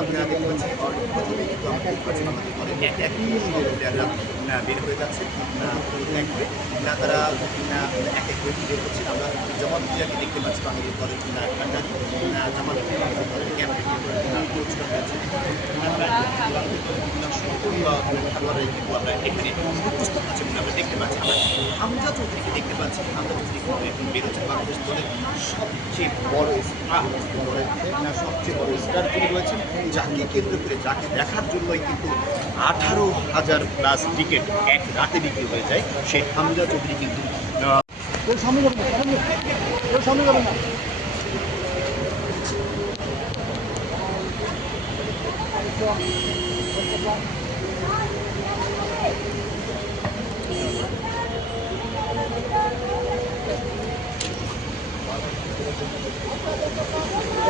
আমরা দেখতে পাচ্ছি প্রথমেই কিন্তু আমরা দেখতে পাচ্ছি আমাদের দলের একই প্লেয়াররা বের হয়ে যাচ্ছে এক হয়ে তারা এক এক হয়ে বের হচ্ছে। আমরা জামাল প্লেয়ারকে দেখতে পাচ্ছি আমাদের দলের কান্ডারি জামাল আমাদের দলের ক্যাপ্টেন কোচ রয়েছে। সকল খেলোয়াড়রাই কিন্তু আমরা এখানে উপস্থিত আছে বলে আমরা দেখতে পাচ্ছি। আমরা হামজা চৌধুরীকে দেখতে পাচ্ছি। হামজা চৌধুরী কিন্তু এখন বেরোচ্ছেন বাংলাদেশ দলের সবচেয়ে বড় স্টার, সবচেয়ে বড় স্টার তিনি রয়েছেন, যাকে কেন্দ্র করে যাকে দেখার জন্যই কিন্তু 18,000+ টিকিট এক রাতে বিক্রি হয়ে যায়। সেই হামজা চৌধুরী কিন্তু সামনে যাবেন না, সামনে যাবেন না।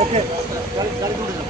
ওকে, গাড়ি তুলে যান।